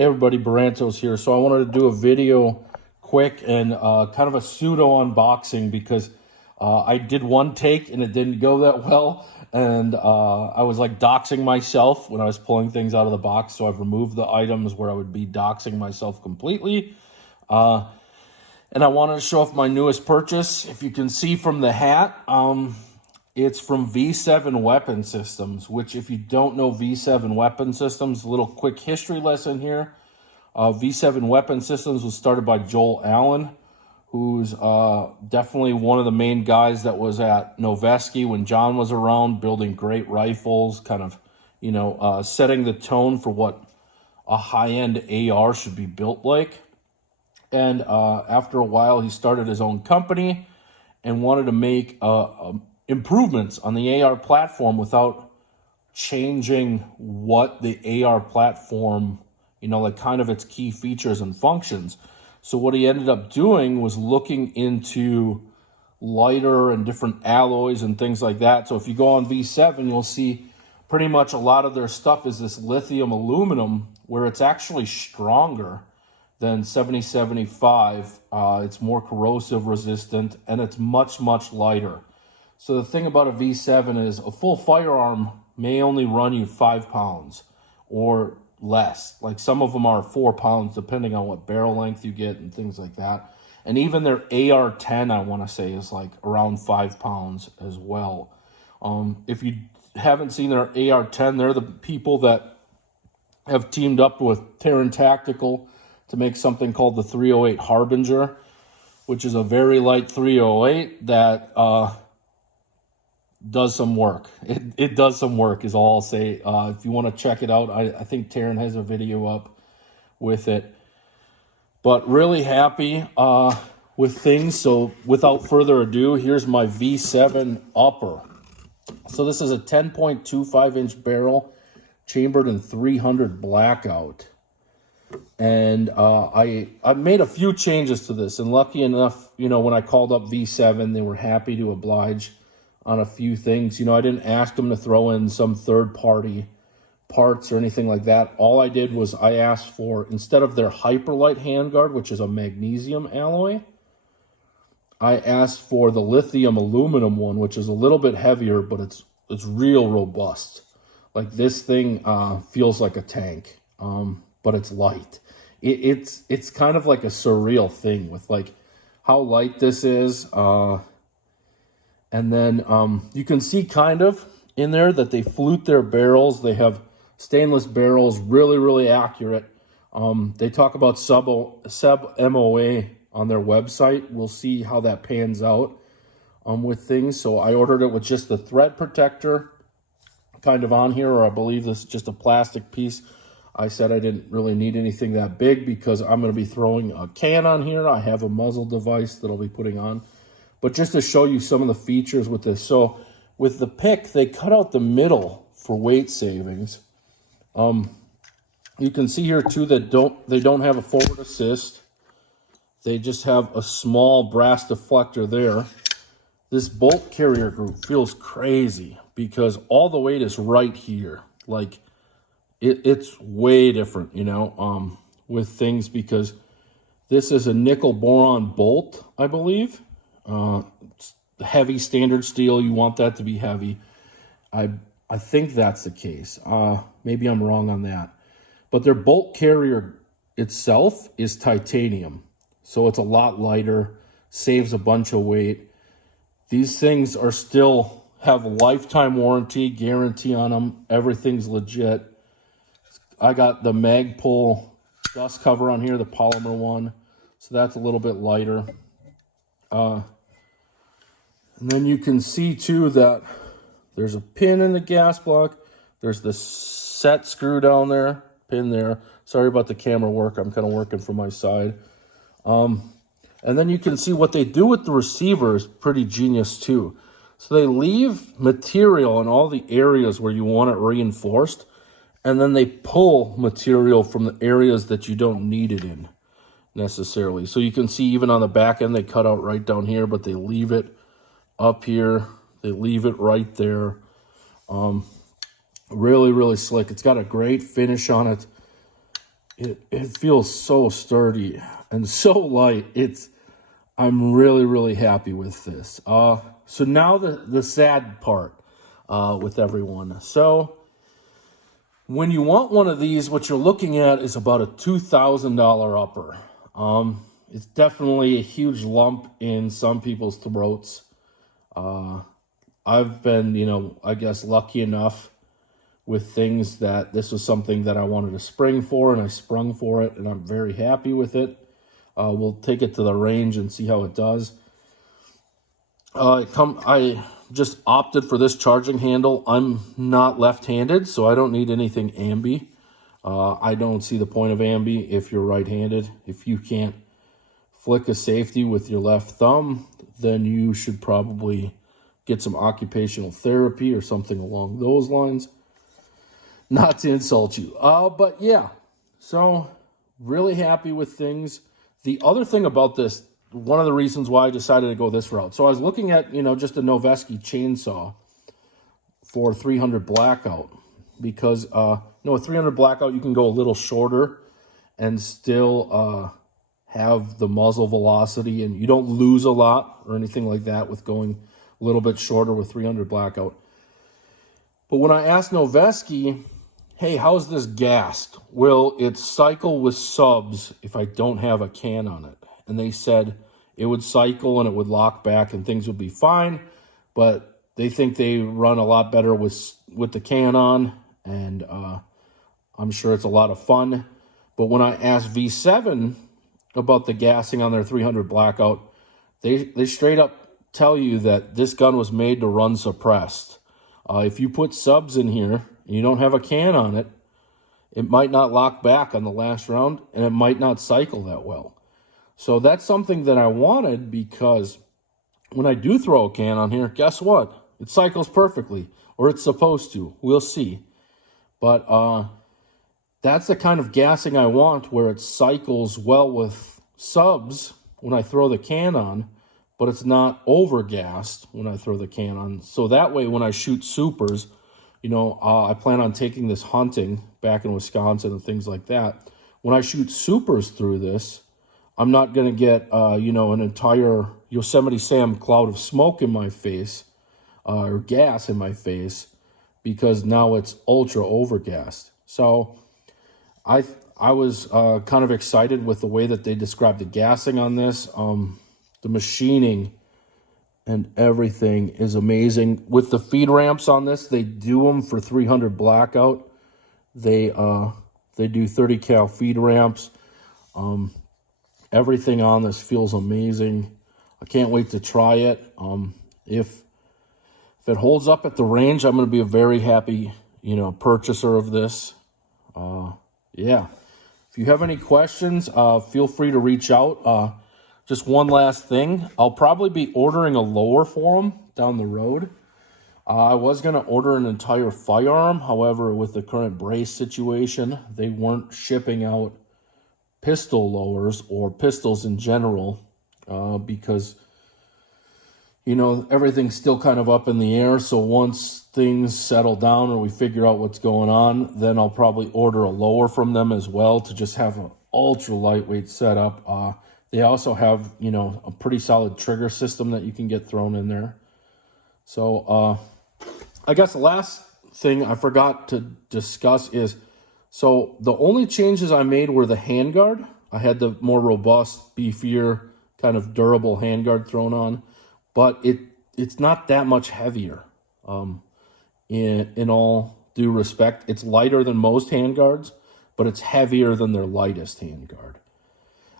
Hey everybody, Barantos here. So I wanted to do a video quick and kind of a pseudo unboxing because I did one take and it didn't go that well. And I was like doxing myself when I was pulling things out of the box. So I've removed the items where I would be doxing myself completely. And I wanted to show off my newest purchase. If you can see from the hat, it's from V7 Weapon Systems, which if you don't know V7 Weapon Systems, a little quick history lesson here. V7 Weapon Systems was started by Joel Allen, who's definitely one of the main guys that was at Noveski when John was around, building great rifles, kind of, setting the tone for what a high-end AR should be built like. And after a while, he started his own company and wanted to make improvements on the AR platform without changing what the AR platform, like kind of its key features and functions. So what he ended up doing was looking into lighter and different alloys and things like that. So if you go on V7, you'll see pretty much a lot of their stuff is this lithium aluminum, where it's actually stronger than 7075. It's more corrosive resistant and it's much, much lighter. So the thing about a V7 is a full firearm may only run you 5 pounds or less. Like some of them are 4 pounds depending on what barrel length you get and things like that. And even their AR-10, I want to say, is like around 5 pounds as well. If you haven't seen their AR-10, they're the people that have teamed up with Terran Tactical to make something called the 308 Harbinger, which is a very light 308 that does some work. It does some work is all I'll say. If you want to check it out, I think Terran has a video up with it. But really happy with things. So without further ado, here's my V7 upper. So this is a 10.25 inch barrel chambered in 300 blackout. And I made a few changes to this, and lucky enough, when I called up V7, they were happy to oblige on a few things. I didn't ask them to throw in some third-party parts or anything like that. All I did was I asked for, instead of their Hyperlight handguard, which is a magnesium alloy, I asked for the lithium aluminum one, which is a little bit heavier, but it's real robust. Like this thing feels like a tank, but it's light. It's kind of like a surreal thing with like how light this is. And then you can see kind of in there that they flute their barrels. They have stainless barrels, really, really accurate. They talk about sub MOA on their website. We'll see how that pans out with things. So I ordered it with just the thread protector kind of on here, or I believe this is just a plastic piece. I said I didn't really need anything that big because I'm going to be throwing a can on here. I have a muzzle device that I'll be putting on. But just to show you some of the features with this. So with the pick, they cut out the middle for weight savings. You can see here too that they don't have a forward assist. They just have a small brass deflector there. This bolt carrier group feels crazy because all the weight is right here. Like it's way different, with things, because this is a nickel boron bolt, I believe. Heavy standard steel, you want that to be heavy. I think that's the case. Maybe I'm wrong on that. But their bolt carrier itself is titanium. So it's a lot lighter, saves a bunch of weight. These things are still have a lifetime warranty, guarantee on them. Everything's legit. I got the Magpul dust cover on here, the polymer one. So that's a little bit lighter. And then you can see too that there's a pin in the gas block. There's the set screw down there, pin there. Sorry about the camera work. I'm kind of working from my side. And then you can see what they do with the receiver is pretty genius too. So they leave material in all the areas where you want it reinforced, and then they pull material from the areas that you don't need it in necessarily. So you can see even on the back end, they cut out right down here, but they leave it up here. They leave it right there. Really, really slick. It's got a great finish on it. it feels so sturdy and so light. I'm really, really happy with this. So now the sad part with everyone. So when you want one of these, what you're looking at is about a $2,000 upper. It's definitely a huge lump in some people's throats. I've been, I guess, lucky enough with things that this was something that I wanted to spring for, and I sprung for it, and I'm very happy with it. We'll take it to the range and see how it does. I just opted for this charging handle. I'm not left-handed, so I don't need anything ambi. I don't see the point of ambi if you're right-handed. If you can't flick a safety with your left thumb, then you should probably get some occupational therapy or something along those lines. Not to insult you. But yeah, so really happy with things. The other thing about this, one of the reasons why I decided to go this route. So I was looking at, just a Noveske chainsaw for 300 blackout because, a 300 blackout, you can go a little shorter and still have the muzzle velocity, and you don't lose a lot or anything like that with going a little bit shorter with 300 blackout. But when I asked Noveske, hey, how's this gassed? Will it cycle with subs if I don't have a can on it? And they said it would cycle and it would lock back and things would be fine, but they think they run a lot better with the can on, and I'm sure it's a lot of fun. But when I asked V7 about the gassing on their 300 blackout, they straight up tell you that this gun was made to run suppressed. If you put subs in here and you don't have a can on it, it might not lock back on the last round, and it might not cycle that well. So that's something that I wanted, because when I do throw a can on here, guess what? It cycles perfectly, or it's supposed to. We'll see. But that's the kind of gassing I want, where it cycles well with subs when I throw the can on, but it's not over-gassed when I throw the can on. So that way, when I shoot supers, I plan on taking this hunting back in Wisconsin and things like that. When I shoot supers through this, I'm not going to get, an entire Yosemite Sam cloud of smoke in my face or gas in my face, because now it's ultra overgassed. So I was kind of excited with the way that they described the gassing on this. The machining and everything is amazing. With the feed ramps on this, they do them for 300 blackout. They do 30 cal feed ramps. Everything on this feels amazing. I can't wait to try it. If it holds up at the range, I'm going to be a very happy, purchaser of this. Yeah. If you have any questions, feel free to reach out. Just one last thing. I'll probably be ordering a lower for them down the road. I was going to order an entire firearm. However, with the current brace situation, they weren't shipping out pistol lowers or pistols in general because, everything's still kind of up in the air. So once things settle down or we figure out what's going on, then I'll probably order a lower from them as well to just have an ultra lightweight setup. They also have, a pretty solid trigger system that you can get thrown in there. So I guess the last thing I forgot to discuss is, so the only changes I made were the handguard. I had the more robust, beefier, kind of durable handguard thrown on, but it's not that much heavier. In all due respect, it's lighter than most handguards, but it's heavier than their lightest handguard.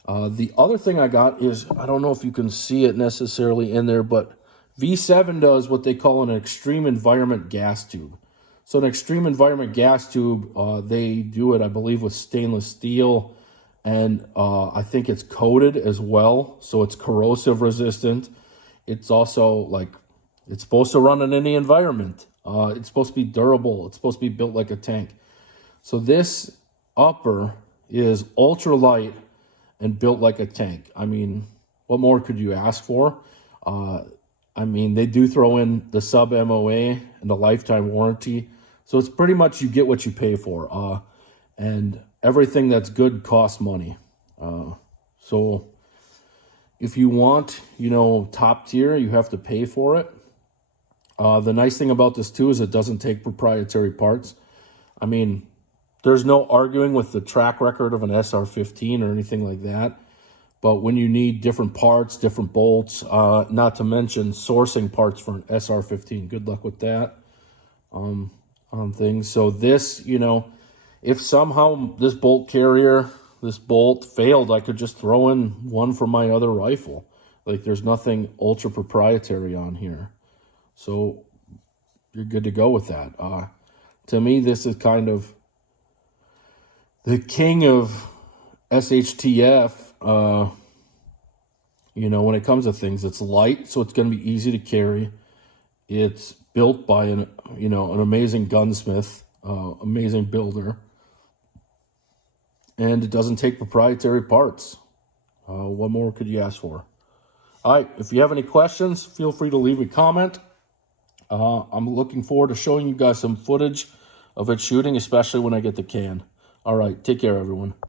The other thing I got is, I don't know if you can see it necessarily in there, but V7 does what they call an extreme environment gas tube. So an extreme environment gas tube, they do it, I believe, with stainless steel, and I think it's coated as well, so it's corrosive resistant. It's also it's supposed to run in any environment. It's supposed to be durable. It's supposed to be built like a tank. So this upper is ultra light and built like a tank. I mean, what more could you ask for? They do throw in the sub MOA and the lifetime warranty. So it's pretty much you get what you pay for. And everything that's good costs money. So if you want, top tier, you have to pay for it. The nice thing about this too is it doesn't take proprietary parts. I mean, there's no arguing with the track record of an SR-15 or anything like that. But when you need different parts, different bolts, not to mention sourcing parts for an SR-15, good luck with that on things. So this, if somehow this bolt carrier, this bolt failed, I could just throw in one for my other rifle. Like, there's nothing ultra proprietary on here. So you're good to go with that. To me, this is kind of the king of SHTF. When it comes to things, it's light, so it's going to be easy to carry. It's built by an amazing gunsmith, amazing builder. And it doesn't take proprietary parts. What more could you ask for? All right, if you have any questions, feel free to leave a comment. I'm looking forward to showing you guys some footage of it shooting, especially when I get the can. All right, take care, everyone.